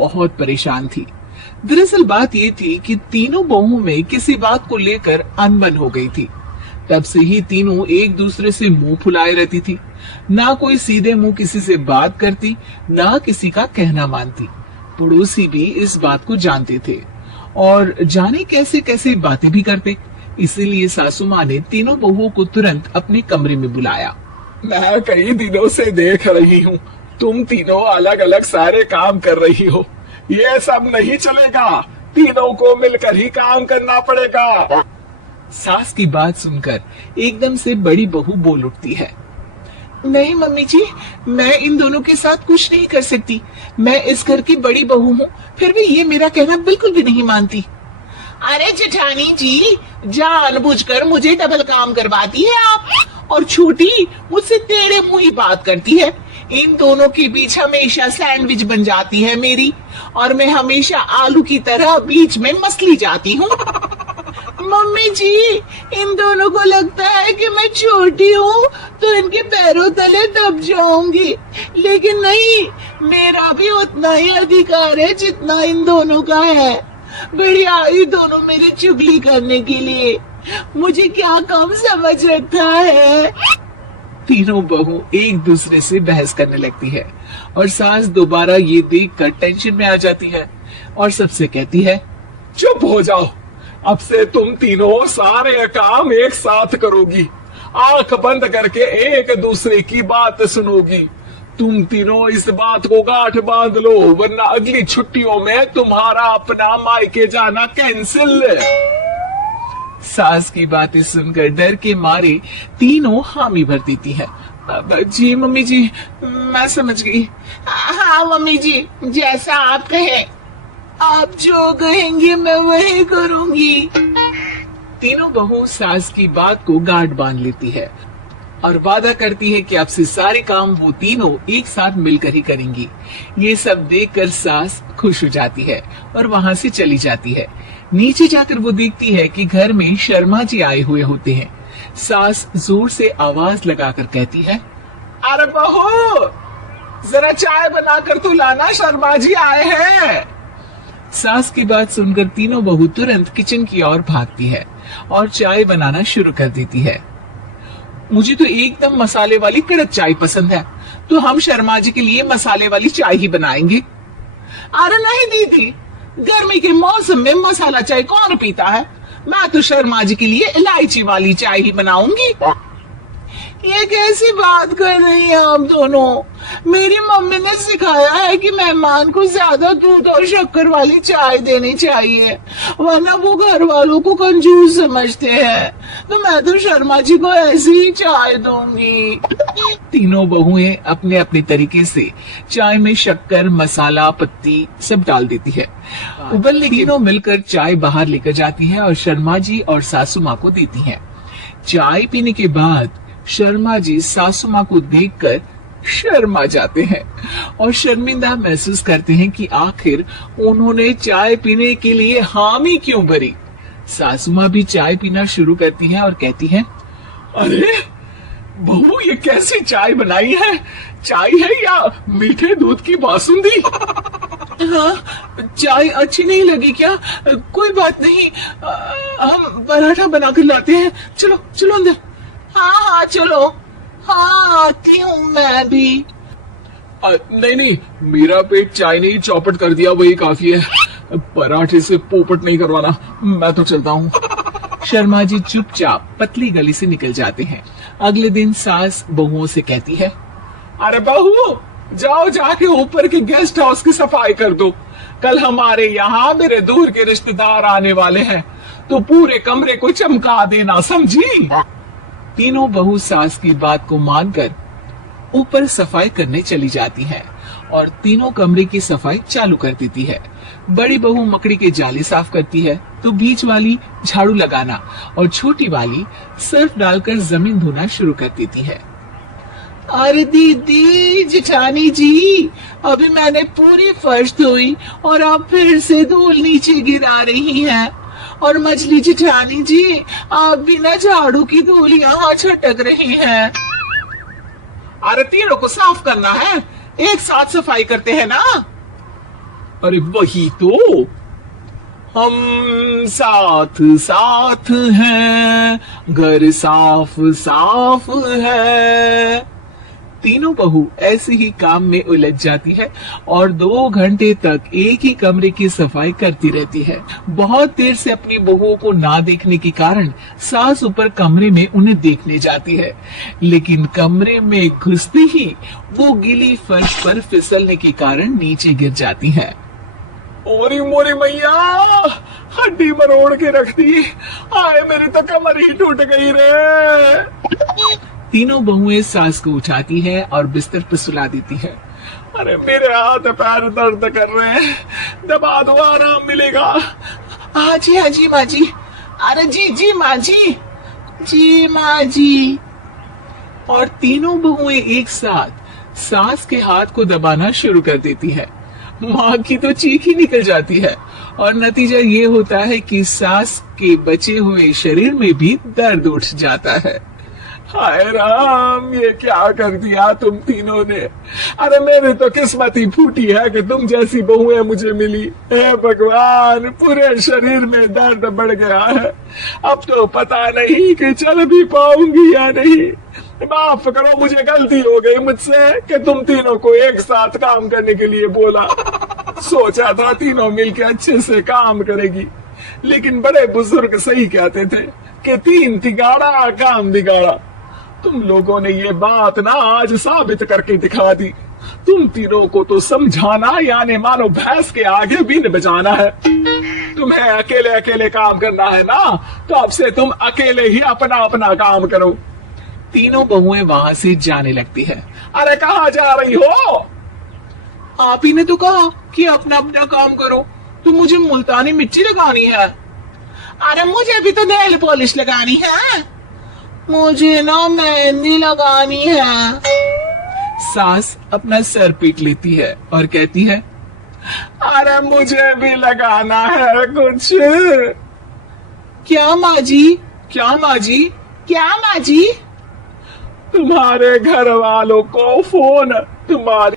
बहुत परेशान थी। दरअसल बात ये थी कि तीनों बहुओं में किसी बात को लेकर अनबन हो गई थी। तब से ही तीनों एक दूसरे से मुंह फुलाए रहती थी। ना कोई सीधे मुंह किसी से बात करती, ना किसी का कहना मानती। पड़ोसी भी इस बात को जानते थे और जाने कैसे कैसे बातें भी करते। इसीलिए सासू माँ ने तीनों बहुओं को तुरंत अपने कमरे में बुलाया। मैं कई दिनों से देख रही हूँ, तुम तीनों अलग अलग सारे काम कर रही हो। ये सब नहीं चलेगा, तीनों को मिलकर ही काम करना पड़ेगा। सास की बात सुनकर एकदम से बड़ी बहू बोल उठती है। नहीं मम्मी जी, मैं इन दोनों के साथ कुछ नहीं कर सकती। मैं इस घर की बड़ी बहू हूँ, फिर भी ये मेरा कहना बिल्कुल भी नहीं मानती। अरे जेठानी जी, जानबूझकर मुझे डबल काम करवाती है आप, और छोटी मुझसे टेढ़े मुंह ही बात करती है। इन दोनों के बीच हमेशा सैंडविच बन जाती है मेरी, और मैं हमेशा आलू की तरह बीच में मसली जाती हूँ। मम्मी जी, इन दोनों को लगता है कि मैं छोटी हूँ तो इनके पैरों तले दब जाऊंगी, लेकिन नहीं, मेरा भी उतना ही अधिकार है जितना इन दोनों का है। बढ़िया, ये दोनों मेरी चुगली करने के लिए मुझे क्या कम समझ रखा है। तीनों बहू एक दूसरे से बहस करने लगती है और सास दोबारा ये देखकर टेंशन में आ जाती है और सबसे कहती है, चुप हो जाओ, अब से तुम तीनों सारे काम एक साथ करोगी, आंख बंद करके एक दूसरे की बात सुनोगी। तुम तीनों इस बात को गांठ बांध लो, वरना अगली छुट्टियों में तुम्हारा अपना मायके जाना कैंसिल। सास की बातें सुनकर डर के मारे तीनों हामी भर देती है। जी मम्मी जी, मैं समझ गई। हाँ मम्मी जी, जैसा आप कहे, आप जो कहेंगे मैं वही करूंगी। तीनों बहू सास की बात को गांठ बांध लेती है और वादा करती है कि अब से सारे काम वो तीनों एक साथ मिलकर ही करेंगी। ये सब देखकर सास खुश हो जाती है और वहां से चली जाती है। नीचे जाकर वो देखती है कि घर में शर्मा जी आए हुए होते हैं। सास जोर से आवाज लगाकर कहती है, अरे बहू, जरा चाय बनाकर तो लाना, शर्मा जी आए हैं। सास की बात सुनकर तीनों बहू तुरंत किचन की ओर भागती है और चाय बनाना शुरू कर देती है। मुझे तो एकदम मसाले वाली कड़क चाय पसंद है, तो हम शर्मा जी के लिए मसाले वाली चाय ही बनाएंगे। अरे नहीं दीदी, गर्मी के मौसम में मसाला चाय कौन पीता है? मैं तो शर्मा जी के लिए इलायची वाली चाय ही बनाऊंगी। ये कैसी बात कर रही हैं आप दोनों? मेरी मम्मी ने सिखाया है कि मेहमान को ज्यादा दूध और शक्कर वाली चाय देनी चाहिए, वरना वो घर वालों को कंजूस समझते हैं। तो मैं तो शर्मा जी को ऐसी ही चाय दूंगी। तीनों बहुएं अपने अपने तरीके से चाय में शक्कर, मसाला, पत्ती सब डाल देती है। उबलने के तीनों मिलकर चाय बाहर लेकर जाती है और शर्मा जी और सासू माँ को देती है। चाय पीने के बाद शर्मा जी सासू माँ को देखकर शर्मा जाते हैं और शर्मिंदा महसूस करते हैं कि आखिर उन्होंने चाय पीने के लिए हामी क्यों भरी। सासू माँ भी चाय पीना शुरू करती हैं और कहती हैं, अरे बहू, ये कैसी चाय बनाई है? चाय है या मीठे दूध की बासुंदी? हाँ, चाय अच्छी नहीं लगी क्या? कोई बात नहीं, हम पराठा बनाकर लाते हैं। चलो चलो अंदर। हाँ हाँ चलो, हाँ आती हूँ मैं भी। नहीं नहीं, मेरा पेट चाय ने ही चौपट कर दिया, वही काफी है। पराठे से पोपट नहीं करवाना, मैं तो चलता हूँ। शर्मा जी चुपचाप पतली गली से निकल जाते हैं। अगले दिन सास बहुओं से कहती है, अरे बहू, जाओ जाके ऊपर के गेस्ट हाउस की सफाई कर दो। कल हमारे यहाँ मेरे दूर के रिश्तेदार आने वाले हैं, तो पूरे कमरे को चमका देना, समझी? तीनों बहू सास की बात को मानकर ऊपर सफाई करने चली जाती है और तीनों कमरे की सफाई चालू कर देती है। बड़ी बहू मकड़ी के जाली साफ करती है, तो बीच वाली झाड़ू लगाना और छोटी वाली सर्फ डालकर जमीन धोना शुरू कर देती है। अरे दीदी, जेठानी जी, अभी मैंने पूरी फर्श धोई और आप फिर से धूल नीचे गिरा रही हैं। और मछली जेठानी जी, आप बिना झाड़ू की धूल यहाँ छटक रही हैं। अरे तीनों को साफ करना है, एक साथ सफाई करते हैं ना। अरे वही तो, हम साथ साथ हैं, घर साफ साफ है। तीनों बहू ऐसे ही काम में उलझ जाती है और 2 घंटे तक एक ही कमरे की सफाई करती रहती है। बहुत देर से अपनी बहुओं को ना देखने के कारण सास ऊपर कमरे में उन्हें देखने जाती है, लेकिन कमरे में घुसते ही वो गीली फर्श पर फिसलने के कारण नीचे गिर जाती है। ओरी मोरी मैया, हड्डी मरोड़ के रख दी। आए मेरी तो कमर ही टूट गई रे। तीनों बहुएं सास को उठाती है और बिस्तर पर सुला देती है। अरे मेरे हाथ पैर दर्द कर रहे हैं, दबा दो आराम मिलेगा। हाँ जी माँ जी। अरे जी माँ जी माँ जी। और तीनों बहुएं एक साथ सास के हाथ को दबाना शुरू कर देती है। माँ की तो चीख ही निकल जाती है और नतीजा ये होता है कि सास के बचे हुए शरीर में भी दर्द उठ जाता है। हाय राम, ये क्या कर दिया तुम तीनों ने। अरे मेरी तो किस्मत ही फूटी है कि तुम जैसी बहुएं मुझे मिली। हे भगवान, पूरे शरीर में दर्द बढ़ गया है। अब तो पता नहीं कि चल भी पाऊंगी या नहीं। माफ करो, मुझे गलती हो गई मुझसे कि तुम तीनों को एक साथ काम करने के लिए बोला। सोचा था तीनों मिलकर अच्छे से काम करेगी, लेकिन बड़े बुजुर्ग सही कहते थे कि 3 तिगाड़ा काम बिगाड़ा। तुम लोगों ने ये बात ना आज साबित करके दिखा दी। तुम तीनों को तो समझाना यानी मानो भैंस के आगे बीन बजाना है। तुम्हें अकेले अकेले काम करना है ना, तो अब से तुम अकेले ही अपना अपना काम करो। तीनों बहुएं वहां से जाने लगती है। अरे कहाँ जा रही हो? आप ही ने तो कहा कि अपना अपना काम करो, तो मुझे मुल्तानी मिट्टी लगानी है। अरे मुझे भी तो नेल पॉलिश लगानी है। मुझे ना मेहंदी लगानी है। सास अपना सर पीट लेती है और कहती है, अरे मुझे भी लगाना है कुछ। क्या माँ जी? क्या माँ जी? क्या माँ जी? तुम्हारे घर वालों को फोन, तुम्हारी